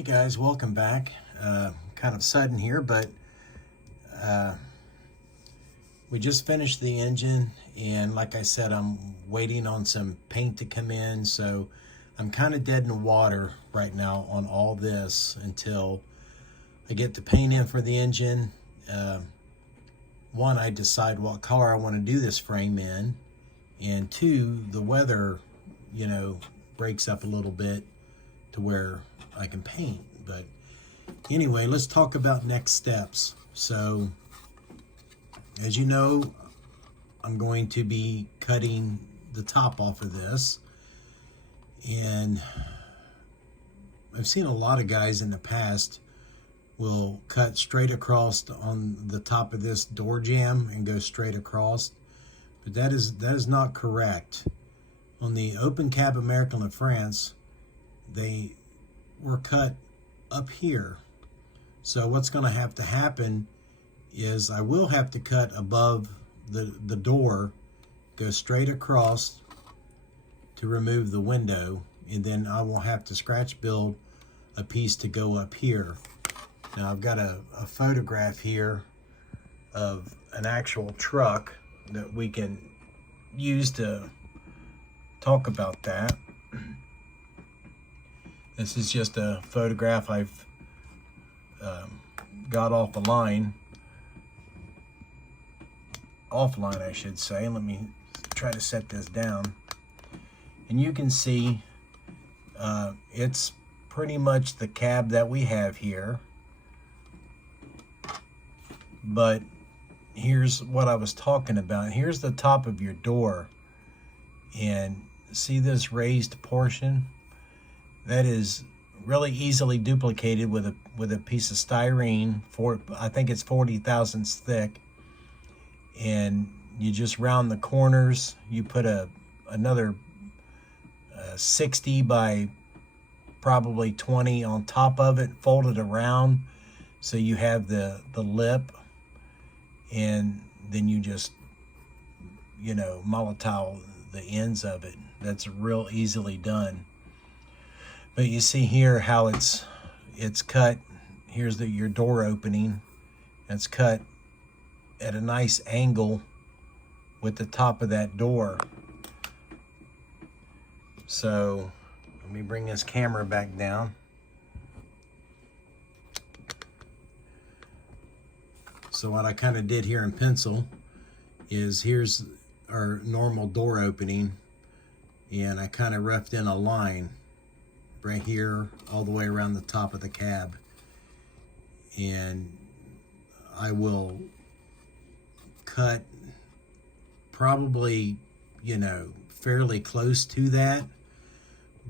Hey guys, welcome back. Kind of sudden here, but we just finished the engine, and like I said, I'm waiting on some paint to come in, so I'm kind of dead in the water right now on all this until I get the paint in for the engine. One, I decide what color I want to do this frame in, and two, the weather, breaks up a little bit to where I can paint. But anyway, let's talk about next steps. So as you know, I'm going to be cutting the top off of this, and I've seen a lot of guys in the past will cut straight across on the top of this door jamb and go straight across, but that is not correct. On the open cab American LaFrance, they were cut up here. So what's going to have to happen is I will have to cut above the door, go straight across to remove the window, and then I will have to scratch build a piece to go up here. Now I've got a photograph here of an actual truck that we can use to talk about that. This is just a photograph I've got offline, I should say. Let me try to set this down. And you can see it's pretty much the cab that we have here. But here's what I was talking about. Here's the top of your door. And see this raised portion? That is really easily duplicated with a piece of styrene. I think it's 40 thousandths thick. And you just round the corners. You put another 60 by probably 20 on top of it, fold it around so you have the lip, and then you just Molotow the ends of it. That's real easily done. But you see here how it's cut. Here's your door opening. It's cut at a nice angle with the top of that door. So let me bring this camera back down. So what I kind of did here in pencil is here's our normal door opening, and I kind of roughed in a line right here all the way around the top of the cab, and I will cut probably fairly close to that,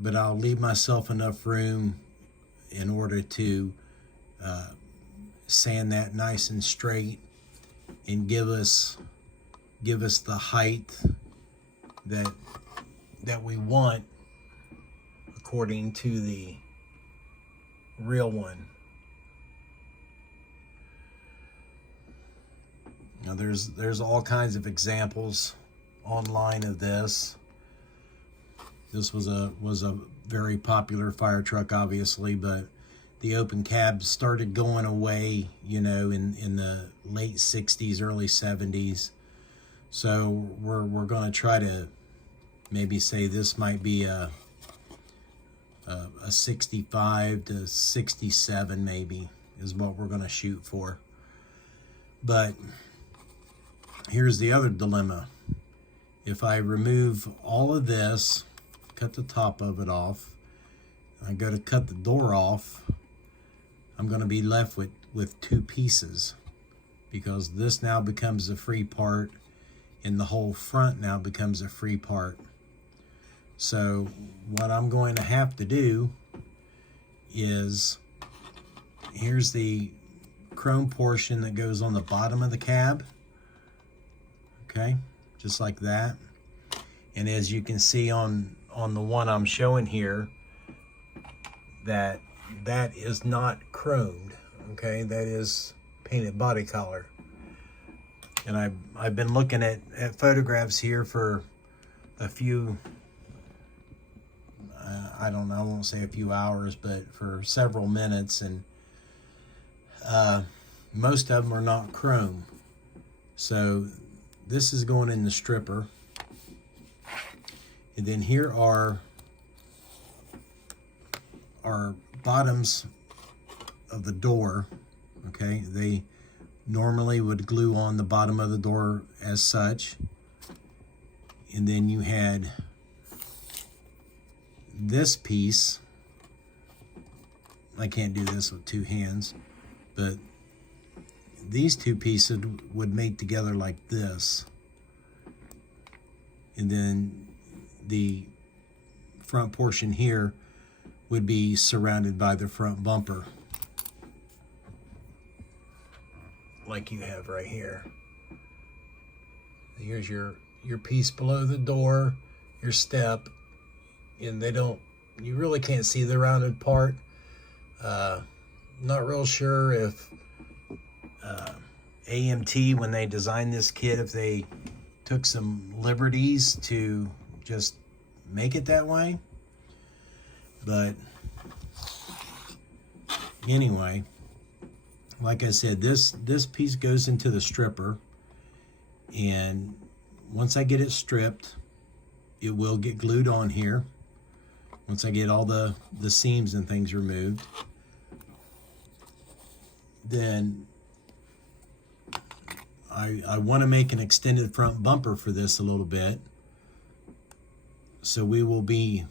but I'll leave myself enough room in order to sand that nice and straight and give us the height that we want according to the real one. Now there's all kinds of examples online of this. This was a very popular fire truck, obviously, but the open cabs started going away, in the late 60s, early 70s. So we're going to try to maybe say this might be a 65 to 67 maybe is what we're going to shoot for. But here's the other dilemma. If I remove all of this, cut the top of it off, I go to cut the door off, I'm going to be left with two pieces, because this now becomes a free part and the whole front now becomes a free part. So what I'm going to have to do is, here's the chrome portion that goes on the bottom of the cab. Okay, just like that. And as you can see on the one I'm showing here, that is not chromed. Okay, that is painted body color. And I've been looking at photographs here for a few I don't know, I won't say a few hours, but for several minutes, and most of them are not chrome. So this is going in the stripper. And then here are our bottoms of the door. Okay, they normally would glue on the bottom of the door as such. And then you had this piece. I can't do this with two hands, but these two pieces would mate together like this. And then the front portion here would be surrounded by the front bumper, like you have right here. Here's your piece below the door, your step, and you really can't see the rounded part. Not real sure if AMT, when they designed this kit, if they took some liberties to just make it that way. But anyway, like I said, this piece goes into the stripper, and once I get it stripped, it will get glued on here. Once I get all the seams and things removed, then I want to make an extended front bumper for this a little bit. So we will be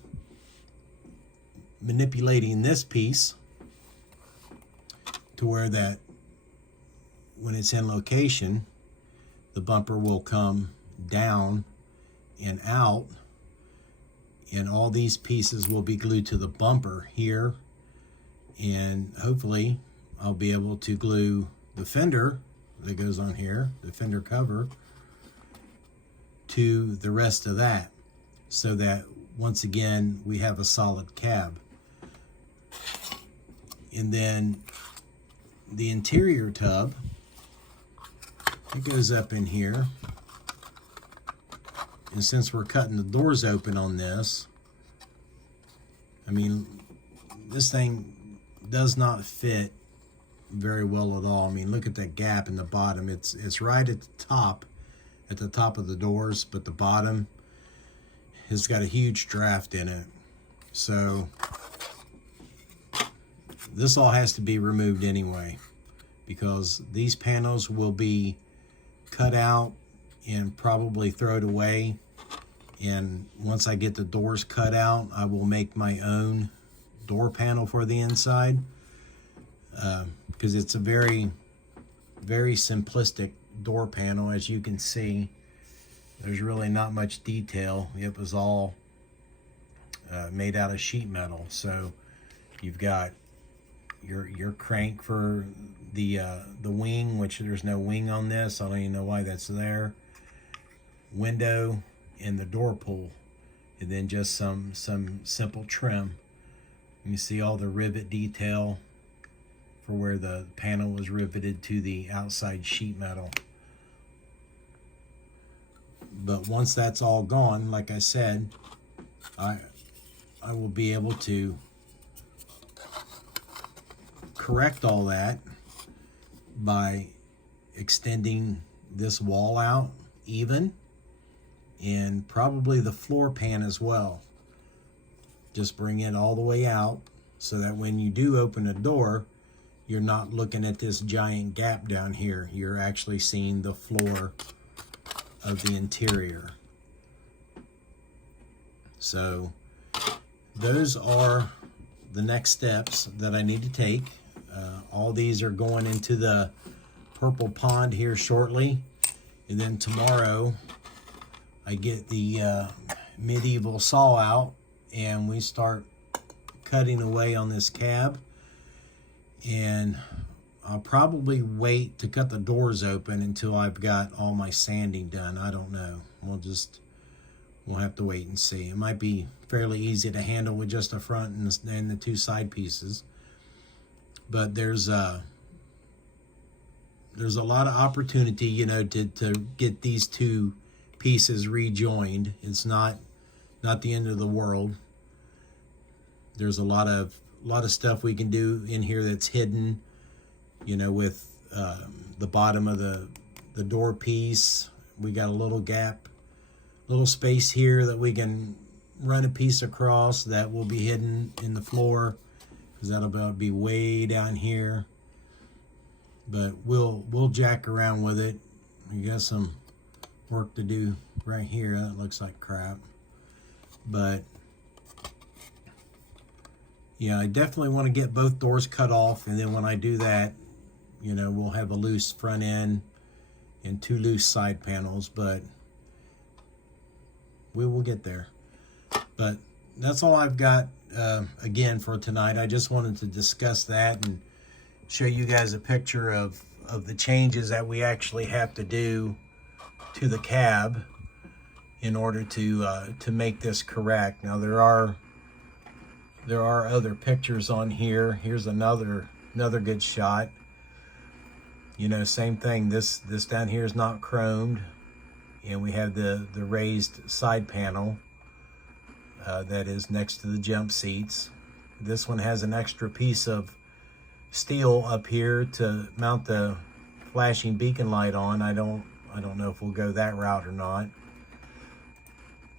manipulating this piece to where that when it's in location, the bumper will come down and out, and all these pieces will be glued to the bumper here, and hopefully I'll be able to glue the fender that goes on here, the fender cover, to the rest of that, so that once again we have a solid cab. And then the interior tub, it goes up in here, and since we're cutting the doors open on this, I mean, this thing does not fit very well at all. I mean, look at that gap in the bottom. It's right at the top of the doors, but the bottom has got a huge draft in it. So this all has to be removed anyway, because these panels will be cut out and probably thrown away. And once I get the doors cut out, I will make my own door panel for the inside, because it's a very, very simplistic door panel. As you can see, there's really not much detail. It was all made out of sheet metal. So you've got your crank for the wing, which there's no wing on this. I don't even know why that's there. Window and the door pull, and then just some simple trim. You see all the rivet detail for where the panel was riveted to the outside sheet metal. But once that's all gone, like I said, I will be able to correct all that by extending this wall out even, and probably the floor pan as well. Just bring it all the way out so that when you do open a door, you're not looking at this giant gap down here. You're actually seeing the floor of the interior. So those are the next steps that I need to take. All these are going into the purple pond here shortly, and then tomorrow I get the medieval saw out and we start cutting away on this cab. And I'll probably wait to cut the doors open until I've got all my sanding done. I don't know. We'll have to wait and see. It might be fairly easy to handle with just the front and the two side pieces. But there's a lot of opportunity, you know, to get these two pieces rejoined. It's not the end of the world. There's a lot of stuff we can do in here that's hidden, you know, with the bottom of the door piece. We got a little gap, little space here that we can run a piece across that will be hidden in the floor, because that'll be way down here. But we'll jack around with it. We got some work to do right here. That looks like crap. But yeah, I definitely want to get both doors cut off, and then when I do that, you know, we'll have a loose front end and 2 loose side panels, but we will get there. But that's all I've got again for tonight. I just wanted to discuss that and show you guys a picture of the changes that we actually have to do to the cab in order to make this correct. Now there are other pictures on here. Here's another good shot. You know, same thing. This down here is not chromed, and we have the raised side panel that is next to the jump seats. This one has an extra piece of steel up here to mount the flashing beacon light on. I don't know if we'll go that route or not.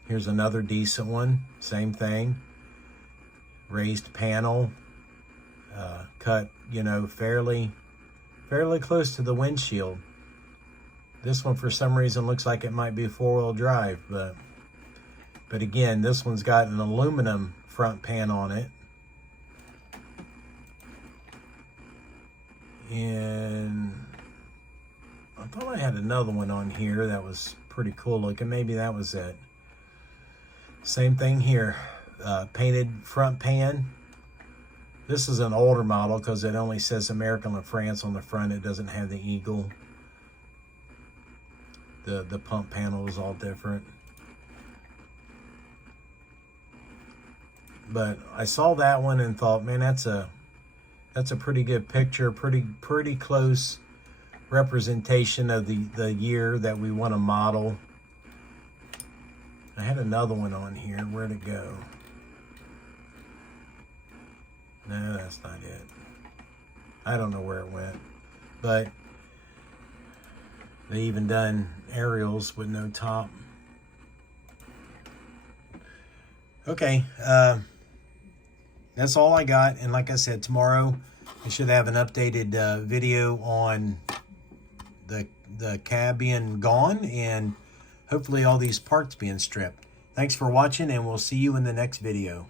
Here's another decent one. Same thing. Raised panel, cut, you know, fairly close to the windshield. This one for some reason looks like it might be 4-wheel drive, but again, this one's got an aluminum front pan on it. And I thought I had another one on here that was pretty cool looking. Maybe that was it. Same thing here. Painted front pan. This is an older model because it only says American La France on the front. It doesn't have the eagle. The pump panel is all different. But I saw that one and thought, man, that's a pretty good picture, pretty close representation of the year that we want to model. I had another one on here. Where'd it go? No, that's not it. I don't know where it went. But they even done aerials with no top. Okay, that's all I got. And like I said, tomorrow I should have an updated video on the cab being gone and hopefully all these parts being stripped. Thanks for watching, and we'll see you in the next video.